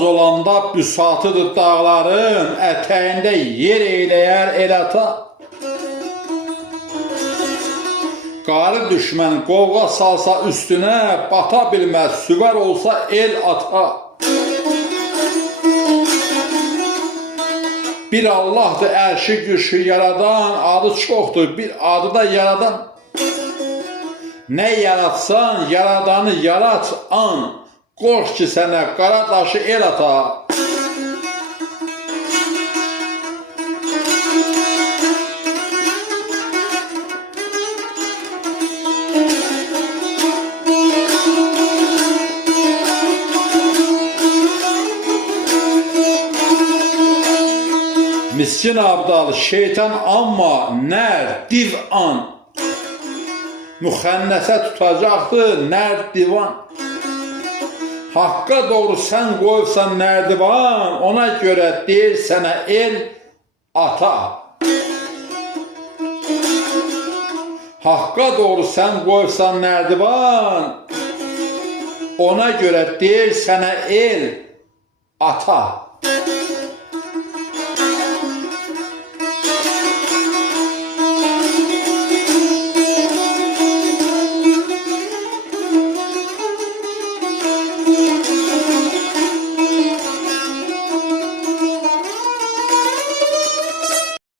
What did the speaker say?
az olanda büsatıdır dağların, ətəyində yer eyləyər el ata. Qarı düşmən qovğa salsa üstünə, bata bilməz süvər olsa el ata. Bir Allahdır ərşi güçlü yaradan, adı çoxdur bir adı da yaradan. Nə yaratsan yaradanı yarat an, qorx ki sənə qara daşı el ata. Miskin abdal şeytan amma nər div an. Müxənnəsə tutacaqdır nər divan. Haqqa doğru sən qoyursan nərdivan, ona görə deyir sənə el ata. Haqqa doğru sən qoyursan nərdivan, ona görə deyir sənə el ata.